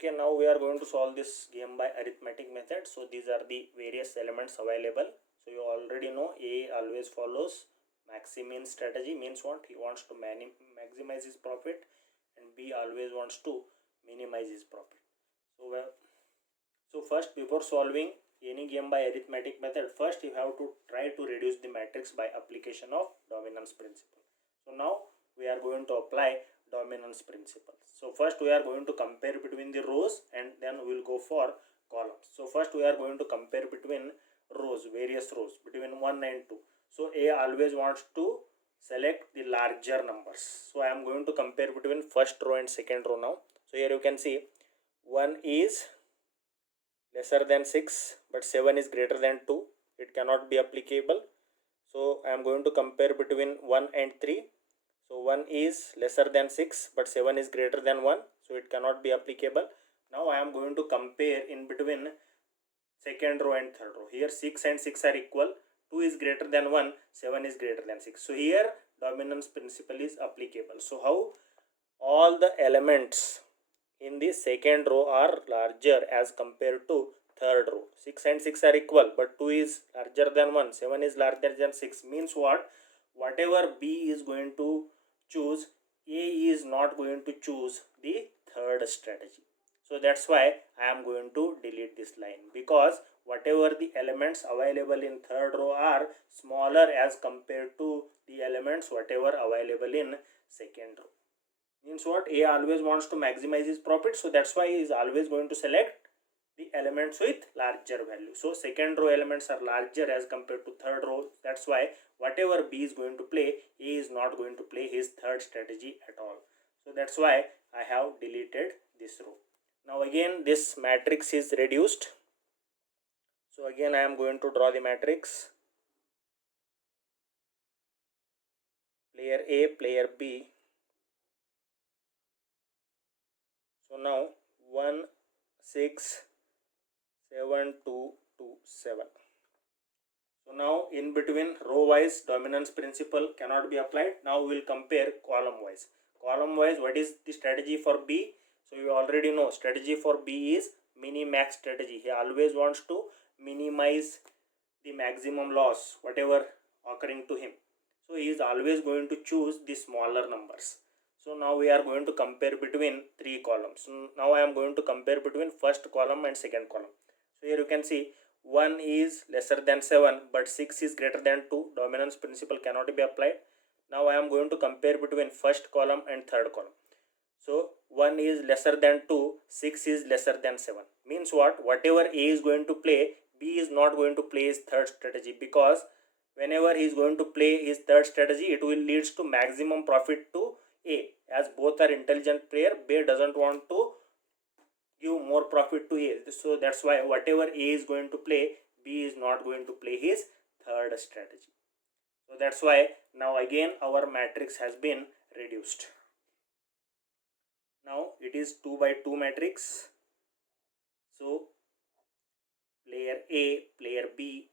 Okay, now we are going to solve this game by arithmetic method. So these are the various elements available. So you already know A always follows Maximin strategy, means what? He wants to maximize his profit, and B always wants to minimize his profit. So first, before solving any game by arithmetic method, first you have to try to reduce the matrix by application of dominance principle. So now we are going to apply dominance principle. So first we are going to compare between the rows, and then we will go for columns. So first we are going to compare between rows, various rows between 1 and 2. So A always wants to select the larger numbers. So I am going to compare between first row and second row now. So here you can see 1 is lesser than 6 but 7 is greater than 2. It cannot be applicable. So I am going to compare between 1 and 3. So 1 is lesser than 6 but 7 is greater than 1, so it cannot be applicable. Now I am going to compare in between second row and third row. Here 6 and 6 are equal, 2 is greater than 1, 7 is greater than 6. So here dominance principle is applicable. So how? All the elements in the second row are larger as compared to third row. 6 and 6 are equal, but 2 is larger than 1, 7 is larger than 6. Means what? Whatever B is going to choose, A is not going to choose the third strategy. So that's why I am going to delete this line, because whatever the elements available in third row are smaller as compared to the elements whatever available in second row. Means what? A always wants to maximize his profit, so that's why he is always going to select the elements with larger value. So second row elements are larger as compared to third row. That's why whatever B is going to play, A is not going to play his third strategy at all. So that's why I have deleted this row. Now again this matrix is reduced. So again I am going to draw the matrix. Player A, player B. So now 1, 6, 7, 2, 2, 7. So now in between row wise dominance principle cannot be applied. Now we will compare column wise. Column wise, what is the strategy for B? So you already know strategy for B is mini-max strategy. He always wants to minimize the maximum loss whatever occurring to him. So he is always going to choose the smaller numbers. So now we are going to compare between three columns. So now I am going to compare between first column and second column. So here you can see 1 is lesser than 7 but 6 is greater than 2. Dominance principle cannot be applied. Now I am going to compare between first column and third column. So 1 is lesser than 2, 6 is lesser than 7. Means what? Whatever A is going to play, B is not going to play his third strategy, because whenever he is going to play his third strategy, it will leads to maximum profit to A. As both are intelligent player, B doesn't want to give more profit to A. So that's why whatever A is going to play, B is not going to play his third strategy. So that's why now again our matrix has been reduced. Now it is 2 by 2 matrix. So player A, player B,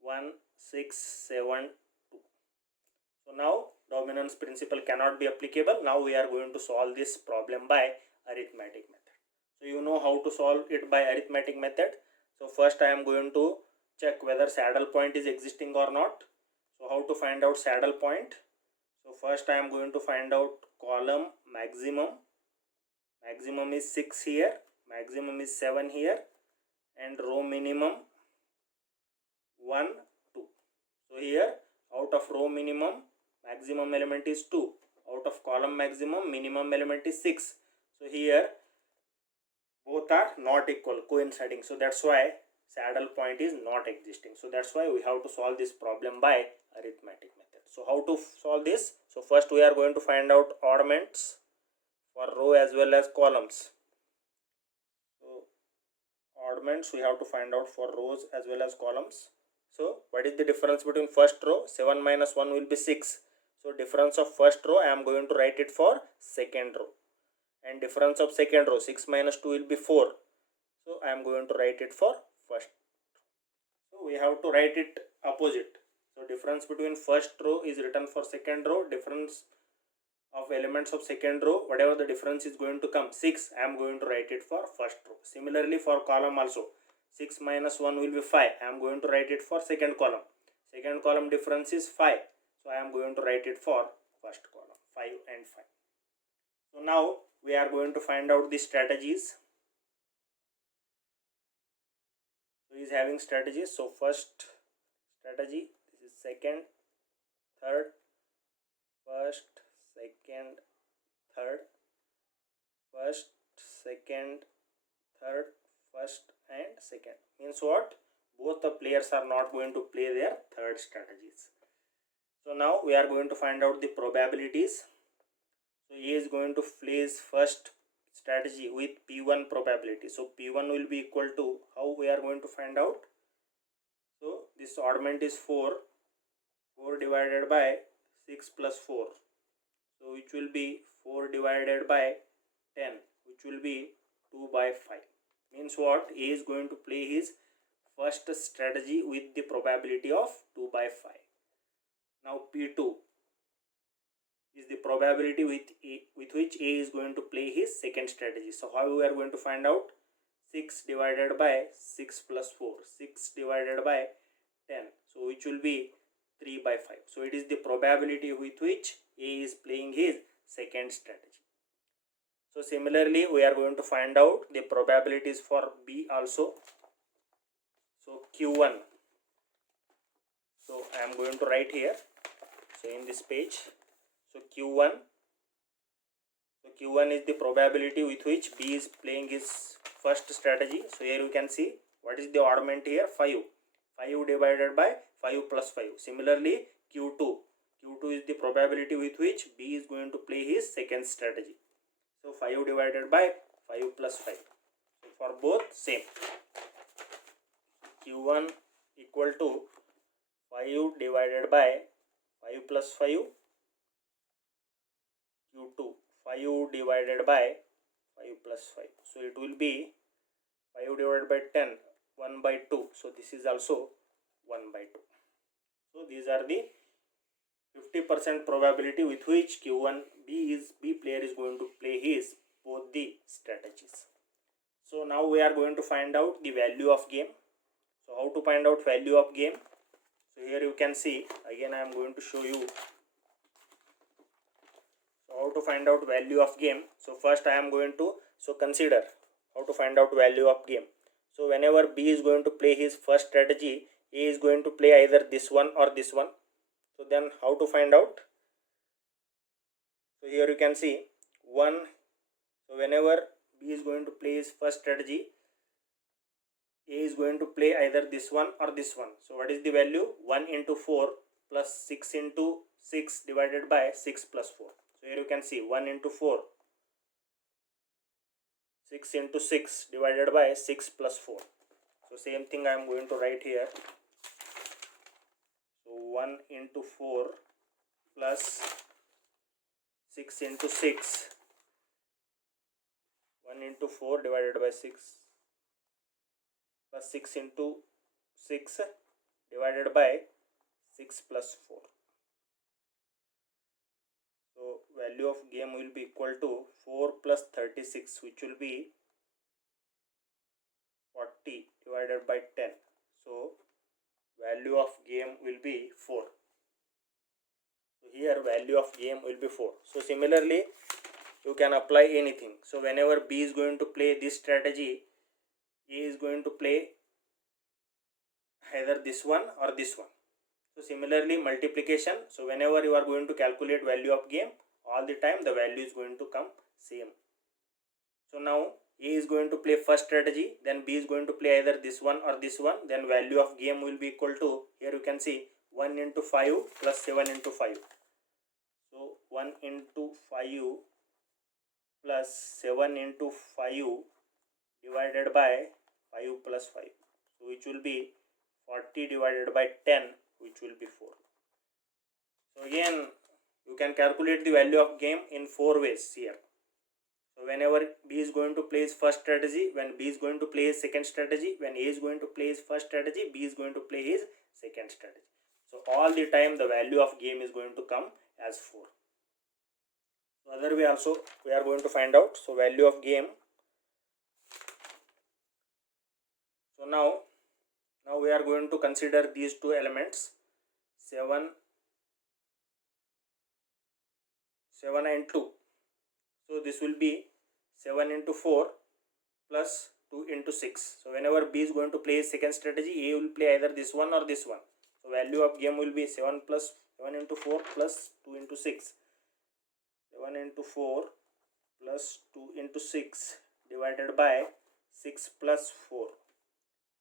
1, 6, 7, 2. So now dominance principle cannot be applicable. Now we are going to solve this problem by arithmetic method. So you know how to solve it by arithmetic method. So first I am going to check whether saddle point is existing or not. So how to find out saddle point? So first I am going to find out column maximum. Maximum is 6 here, maximum is 7 here, and row minimum 1, 2. So here out of row minimum, maximum element is 2. Out of column maximum, minimum element is 6. So here both are not equal, coinciding. So that's why saddle point is not existing. So that's why we have to solve this problem by arithmetic method. So how to solve this? So first we are going to find out oddments for row as well as columns. So oddments we have to find out for rows as well as columns. So what is the difference between first row? 7 minus 1 will be 6. So difference of first row I am going to write it for second row, and difference of second row 6 minus 2 will be 4. So I am going to write it for first. So we have to write it opposite. So difference between first row is written for second row, difference of elements of second row, whatever the difference is going to come, 6, I am going to write it for first row. Similarly for column also, 6 minus 1 will be 5, I am going to write it for second column. Second column difference is 5, so I am going to write it for first column, 5 and 5. So now we are going to find out the strategies. So he is having strategies. So first strategy, this is second, third, first, second, third, first, second, third, first and second. Means what? Both the players are not going to play their third strategies. So now we are going to find out the probabilities. So A is going to play his first strategy with P1 probability. So P1 will be equal to, how we are going to find out? So this oddment is 4 divided by 6 plus 4. So which will be 4 divided by 10, which will be 2 by 5. Means what? A is going to play his first strategy with the probability of 2 by 5. Now P2 is the probability with which A is going to play his second strategy. So how we are going to find out? 6 divided by 6 plus 4. 6 divided by 10. So which will be 3 by 5. So it is the probability with which A is playing his second strategy. So similarly we are going to find out the probabilities for B also. So Q1. So I am going to write here. So in this page. So Q1. So Q1 is the probability with which B is playing his first strategy. So here you can see what is the oddment here? 5. 5 divided by 5 plus 5. Similarly Q2. Q2 is the probability with which B is going to play his second strategy. So 5 divided by 5 plus 5. So for both same. Q1 equal to 5 divided by 5 plus 5. Q2 5 divided by 5 plus 5. So it will be 5 divided by 10, 1 by 2. So this is also 1 by 2. So these are the 50% probability with which Q1 B player is going to play his both the strategies. So now we are going to find out the value of game. So how to find out value of game? So here you can see, again I am going to show you. So how to find out value of game? So first I am going to consider how to find out value of game. So whenever B is going to play his first strategy, A is going to play either this one or this one. So then how to find out? So here you can see 1. So whenever B is going to play his first strategy, A is going to play either this one or this one. So what is the value? 1 into 4 plus 6 into 6 divided by 6 plus 4. So here you can see 1 into 4, 6 into 6 divided by 6 plus 4. So same thing I am going to write here. So 1 into 4 plus 6 into 6. 1 into 4 divided by 6 plus 6 into 6 divided by 6 plus 4. So value of game will be equal to 4 plus 36, which will be 40 divided by 10. So value of game will be 4. So here value of game will be 4. So similarly you can apply anything. So whenever B is going to play this strategy, A is going to play either this one or this one. So similarly multiplication. So whenever you are going to calculate value of game, all the time the value is going to come same. So now A is going to play first strategy, then B is going to play either this one or this one, then value of game will be equal to, here you can see 1 into 5 plus 7 into 5. So 1 into 5 plus 7 into 5 divided by 5 plus 5. So which will be 40 divided by 10, which will be 4. So again you can calculate the value of game in 4 ways here. So whenever B is going to play his first strategy, when B is going to play his second strategy, when A is going to play his first strategy, B is going to play his second strategy. So all the time the value of game is going to come as 4. So other way also we are going to find out. So value of game. So now we are going to consider these two elements, 7 and 2. So this will be 7 into 4 plus 2 into 6. So whenever B is going to play his second strategy, A will play either this one or this one. So value of game will be 7 into 4 plus 2 into 6. 7 into 4 plus 2 into 6 divided by 6 plus 4.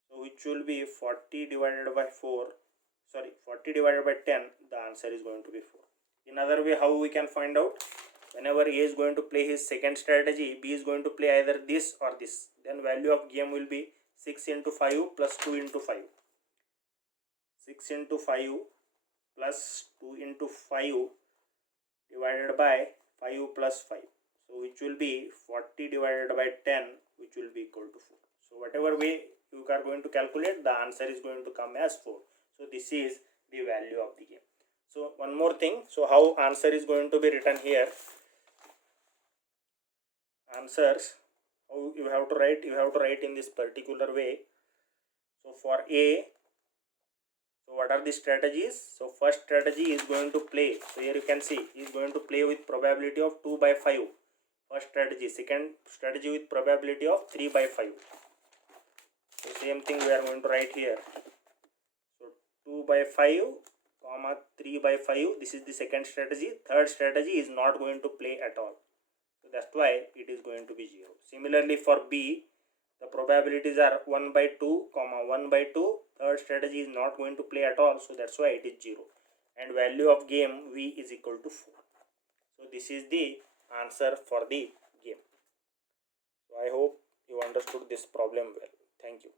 So which will be 40 divided by 40 divided by 10. The answer is going to be 4. In other way, how we can find out? Whenever A is going to play his second strategy, B is going to play either this or this. Then value of game will be 6 into 5 plus 2 into 5. 6 into 5 plus 2 into 5 divided by 5 plus 5. So which will be 40 divided by 10, which will be equal to 4. So whatever way you are going to calculate, the answer is going to come as 4. So this is the value of the game. So one more thing. So how answer is going to be written here? Answers, how you have to write? You have to write in this particular way. So for A, so what are the strategies? So first strategy is going to play. So here you can see he is going to play with probability of 2 by 5. First strategy. Second strategy with probability of 3 by 5. So same thing we are going to write here. So 2 by 5 comma 3 by 5. This is the second strategy. Third strategy is not going to play at all. So that's why it is going to be 0. Similarly for B, the probabilities are 1 by 2 comma 1 by 2. Third strategy is not going to play at all. So that's why it is 0. And value of game V is equal to 4. So this is the answer for the game. So I hope you understood this problem well. Thank you.